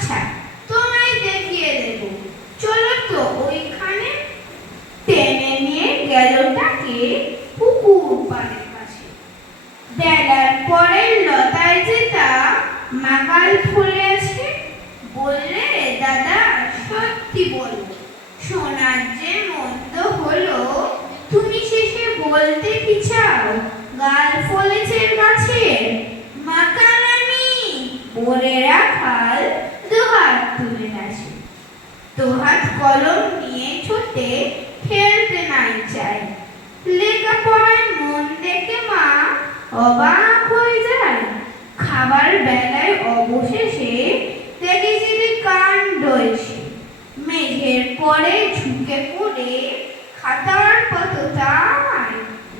আচ্ছা, তোমায় দেখিয়ে দেব, চলো তো ওইখানে। টেনে নিয়ে গেল তাকে পুকুর পাড়ের কাছে। বেলার পরের লতায় যে তা মাকাল ফুলে আছে। বললে, দাদা সত্যি বলো, শোনার যে মন্দ হলো, তুমি শেষে বলতে কি চাও গাল ফলেছে গাছের? মাকাল আমি পরে রাখাল দুহাত তুলে নাচে। দুহাত কলম নিয়ে ছোটে খেলতে নাই চাই। লেখাপড়ায় মন দেখে মা অবাক হয়ে যায়। খাবার বেলায় অবশেষে দেখেছি যে কাণ্ড এসে। মেঘের পরে ঝুঁকে পড়ে খাতার পাতায়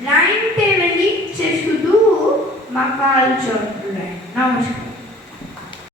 লাইন টেনে লিখছে শুধু মাকাল চন্দ্র রায়। নমস্কার।